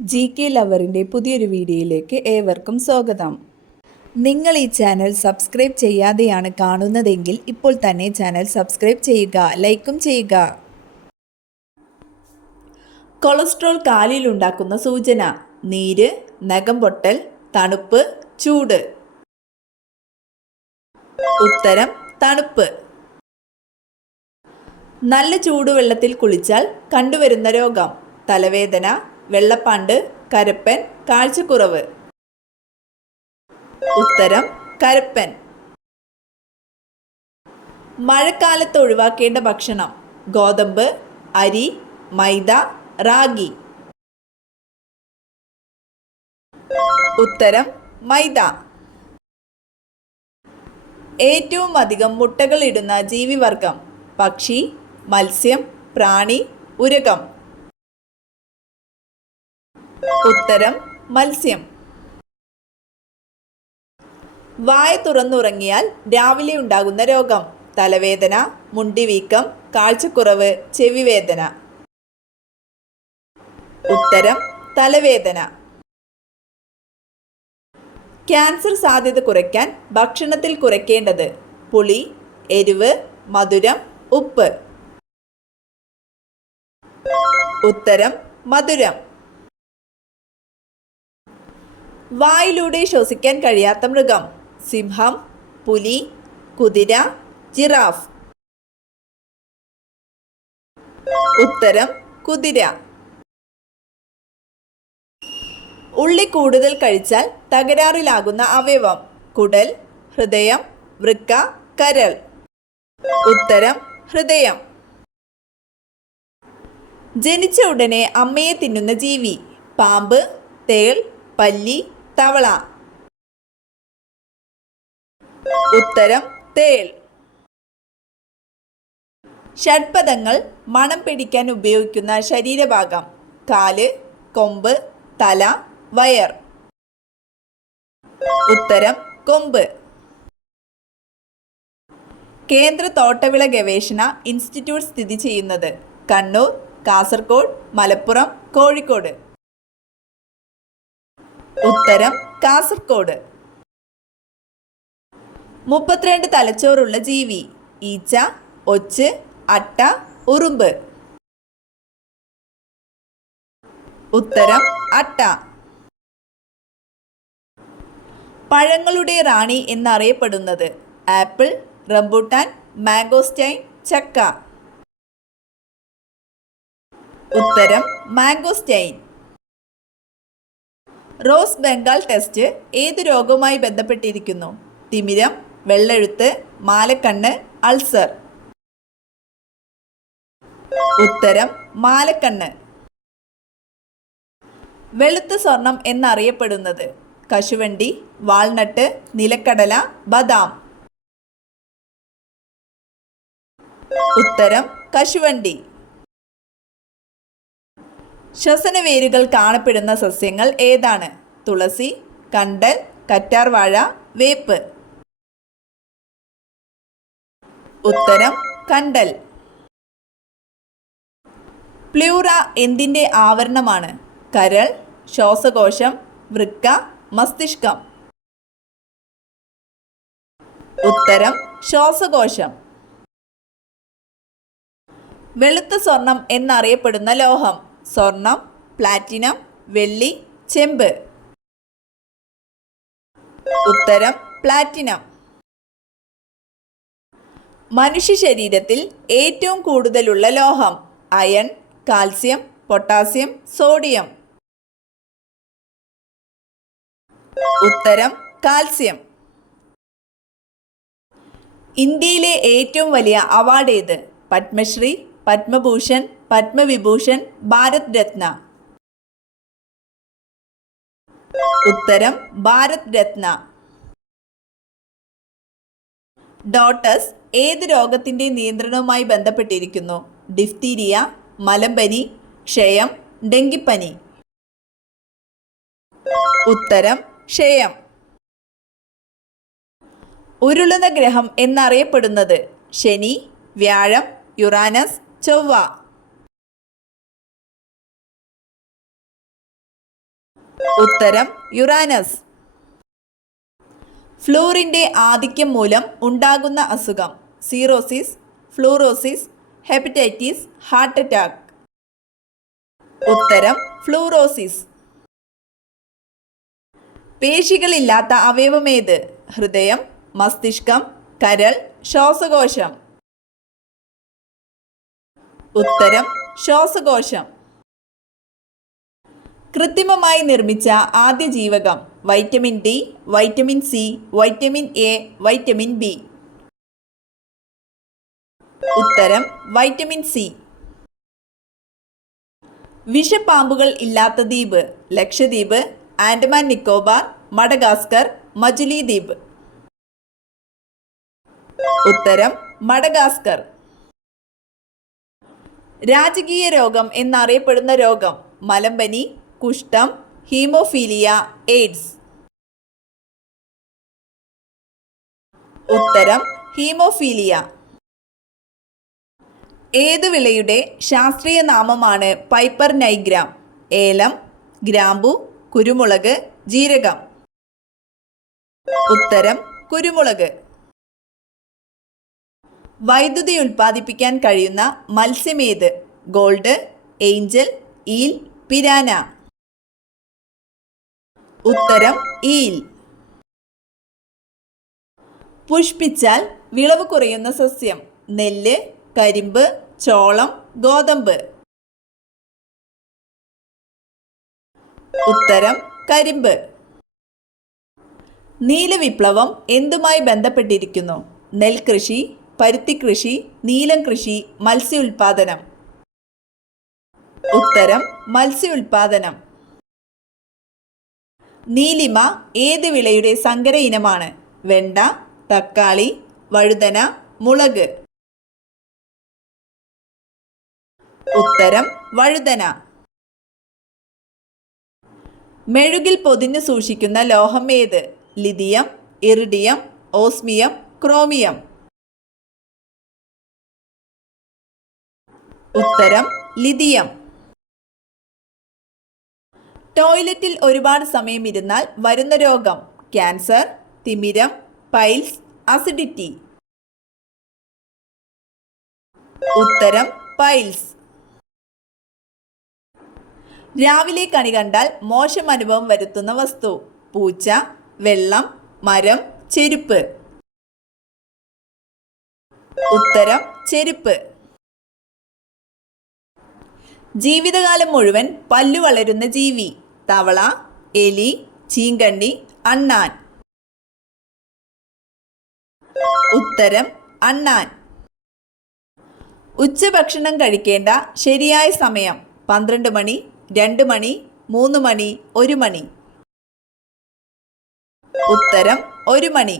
GK ലവറിൻ്റെ പുതിയൊരു വീഡിയോയിലേക്ക് ഏവർക്കും സ്വാഗതം. നിങ്ങൾ ഈ ചാനൽ സബ്സ്ക്രൈബ് ചെയ്യാതെയാണ് കാണുന്നതെങ്കിൽ ഇപ്പോൾ തന്നെ ചാനൽ സബ്സ്ക്രൈബ് ചെയ്യുക, ലൈക്കും ചെയ്യുക. കൊളസ്ട്രോൾ കാലിലുണ്ടാക്കുന്ന സൂചന: നീര്, നഖം പൊട്ടൽ, തണുപ്പ്, ചൂട്. ഉത്തരം തണുപ്പ്. നല്ല ചൂടുവെള്ളത്തിൽ കുളിച്ചാൽ കണ്ടുവരുന്ന രോഗം: തലവേദന, വെള്ളപ്പാണ്ട്, കരപ്പൻ, കാഴ്ചക്കുറവ്. ഉത്തരം കരപ്പൻ. മഴക്കാലത്ത് ഒഴിവാക്കേണ്ട ഭക്ഷണം: ഗോതമ്പ്, അരി, മൈദ, റാഗി. ഉത്തരം മൈദ. ഏറ്റവും അധികം മുട്ടകൾ ഇടുന്ന ജീവിവർഗം: പക്ഷി, മത്സ്യം, പ്രാണി, ഉരകം. ഉത്തരം മത്സ്യം. വായ തുറന്നുറങ്ങിയാൽ രാവിലെ ഉണ്ടാകുന്ന രോഗം: തലവേദന, മുണ്ടിവീക്കം, കാഴ്ചക്കുറവ്, ചെവിവേദന. ഉത്തരം തലവേദന. ക്യാൻസർ സാധ്യത കുറയ്ക്കാൻ ഭക്ഷണത്തിൽ കുറയ്ക്കേണ്ടത്: പുളി, എരിവ്, മധുരം, ഉപ്പ്. ഉത്തരം മധുരം. വായിലൂടെ ശ്വസിക്കാൻ കഴിയാത്ത മൃഗം: സിംഹം, പുലി, കുതിര, ജിറാഫ്. ഉത്തരം കുതിര. ഉള്ളി കൂടുതൽ കഴിച്ചാൽ തകരാറിലാകുന്ന അവയവം: കുടൽ, ഹൃദയം, വൃക്ക, കരൾ. ഉത്തരം ഹൃദയം. ജനിച്ച ഉടനെ അമ്മയെ തിന്നുന്ന ജീവി: പാമ്പ്, തേൾ, പല്ലി, തവള. ഉത്തരം തേൾ. ഷഡ്പദങ്ങൾ മണം പിടിക്കാൻ ഉപയോഗിക്കുന്ന ശരീരഭാഗം: കാല്, കൊമ്പ്, തല, വയർ. ഉത്തരം കൊമ്പ്. കേന്ദ്ര തോട്ടവിള ഗവേഷണ ഇൻസ്റ്റിറ്റ്യൂട്ട് സ്ഥിതി ചെയ്യുന്നത്: കണ്ണൂർ, കാസർഗോഡ്, മലപ്പുറം, കോഴിക്കോട്. ഉത്തരം കാസർഗോഡ്. 32 തലച്ചോറുള്ള ജീവി: ഈച്ച, ഒച്ച്, അട്ട, ഉറുമ്പ്. ഉത്തരം അട്ട. പഴങ്ങളുടെ റാണി എന്നറിയപ്പെടുന്നത്: ആപ്പിൾ, റംബൂട്ടാൻ, മാംഗോസ്റ്റൈൻ, ചക്ക. ഉത്തരം മാംഗോസ്റ്റൈൻ. റോസ് ബംഗാൾ ടെസ്റ്റ് ഏത് രോഗവുമായി ബന്ധപ്പെട്ടിരിക്കുന്നു? തിമിരം, വെള്ളെഴുത്ത്, മാലക്കണ്ണ്, അൾസർ. ഉത്തരം മാലക്കണ്ണ്. വെളുത്ത സ്വർണം എന്നറിയപ്പെടുന്നത്: കശുവണ്ടി, വാൾനട്ട്, നിലക്കടല, ബദാം. ഉത്തരം കശുവണ്ടി. ശ്വസനവേരുകൾ കാണപ്പെടുന്ന സസ്യങ്ങൾ ഏതാണ്? തുളസി, കണ്ടൽ, കറ്റാർവാഴ, വേപ്പ്. ഉത്തരം കണ്ടൽ. പ്ലൂറ എന്തിൻ്റെ ആവരണമാണ്? കരൾ, ശ്വാസകോശം, വൃക്ക, മസ്തിഷ്കം. ഉത്തരം ശ്വാസകോശം. വെളുത്ത സ്വർണം എന്നറിയപ്പെടുന്ന ലോഹം: സ്വർണം, പ്ലാറ്റിനം, വെള്ളി, ചെമ്പ്. ഉത്തരം പ്ലാറ്റിനം. മനുഷ്യ ശരീരത്തിൽ ഏറ്റവും കൂടുതലുള്ള ലോഹം: അയൺ, കാൽസ്യം, പൊട്ടാസ്യം, സോഡിയം. ഉത്തരം കാൽസ്യം. ഇന്ത്യയിലെ ഏറ്റവും വലിയ അവാർഡ് ഏത്? പത്മശ്രീ, പത്മഭൂഷൺ, പത്മവിഭൂഷൺ, ഭാരത് രത്ന. ഉത്തരം ഭാരത് രത്ന. ഡോട്ടസ് ഏത് രോഗത്തിൻ്റെ നിയന്ത്രണവുമായി ബന്ധപ്പെട്ടിരിക്കുന്നു? ഡിഫ്തീരിയ, മലമ്പനി, ക്ഷയം, ഡെങ്കിപ്പനി. ഉത്തരം ക്ഷയം. ഉരുളുന്ന ഗ്രഹം എന്നറിയപ്പെടുന്നത്: ശനി, വ്യാഴം, യുറാനസ്, ചൊവ്വ. ഉത്തരം യുറാനസ്. ഫ്ലൂറിൻ്റെ ആധിക്യം മൂലം ഉണ്ടാകുന്ന അസുഖം. Cirrhosis, fluorosis, hepatitis, heart attack. ഉത്തരം ഫ്ലൂറോസിസ്. പേശികളില്ലാത്ത അവയവമേത്? ഹൃദയം, മസ്തിഷ്കം, കരൾ, ശ്വാസകോശം. ഉത്തരം ശ്വാസകോശം. കൃത്രിമമായി നിർമ്മിച്ച ആദ്യ ജീവകം. Vitamin D, vitamin C, vitamin A, vitamin B. ഉത്തരം വൈറ്റമിൻ സി. വിഷപ്പാമ്പുകൾ ഇല്ലാത്ത ദ്വീപ്. ലക്ഷദ്വീപ്, ആൻഡമാൻ നിക്കോബാർ, മഡഗാസ്കർ, മജുലി ദ്വീപ്. ഉത്തരം മഡഗാസ്കർ. രാജകീയ രോഗം എന്നറിയപ്പെടുന്ന രോഗം. മലമ്പനി, കുഷ്ഠം, ഹീമോഫീലിയ, എയ്ഡ്സ്. ഉത്തരം ഹീമോഫീലിയ. ഏതു വിളയുടെ ശാസ്ത്രീയ നാമമാണ് പൈപ്പർ നൈഗ്രാം? ഏലം, ഗ്രാമ്പു, കുരുമുളക്, ജീരകം. ഉത്തരം കുരുമുളക്. വൈദ്യുതി ഉൽപ്പാദിപ്പിക്കാൻ കഴിയുന്ന മത്സ്യമേത്? Gold, angel, eel, piranha. ഉത്തരം ഈൽ. പുഷ്പിച്ചാൽ വിളവ് കുറയുന്ന സസ്യം. നെല്ല്, കരിമ്പ്, ചോളം, ഗോതമ്പ്. ഉത്തരം കരിമ്പ്. നീലവിപ്ലവം എന്തുമായി ബന്ധപ്പെട്ടിരിക്കുന്നു? നെൽകൃഷി, പരുത്തിക്കൃഷി, നീലം കൃഷി, മത്സ്യ ഉൽപാദനം. ഉത്തരം മത്സ്യ ഉൽപാദനം. നീലിമ ഏത് വിളയുടെ സങ്കര ഇനമാണ്? വെണ്ട, തക്കാളി, വഴുതന, മുളക്. ഉത്തരം വഴുതന. മെഴുകിൽ പൊതിഞ്ഞു സൂക്ഷിക്കുന്ന ലോഹം ഏത്? Lithium, iridium, osmium, chromium. ഉത്തരം ലിഥിയം. ടോയ്ലറ്റിൽ ഒരുപാട് സമയം ഇരുന്നാൽ വരുന്ന രോഗം. ക്യാൻസർ, തിമിരം, പൈൽസ്, അസിഡിറ്റി. ഉത്തരം പൈൽസ്. രാവിലെ കണി കണ്ടാൽ മോശം അനുഭവം വരുത്തുന്ന വസ്തു. പൂച്ച, വെള്ളം, മരം, ചെരുപ്പ്. ഉത്തരം ചെരുപ്പ്. ജീവിതകാലം മുഴുവൻ പല്ലു വളരുന്ന ജീവി. തവള, എലി, ചീങ്കണ്ണി, അണ്ണാൻ. ഉത്തരം അണ്ണാൻ. ഉച്ചഭക്ഷണം കഴിക്കേണ്ട ശരിയായ സമയം. 12 മണി, 2 മണി, 3 മണി, 1 മണി. ഉത്തരം 1 മണി.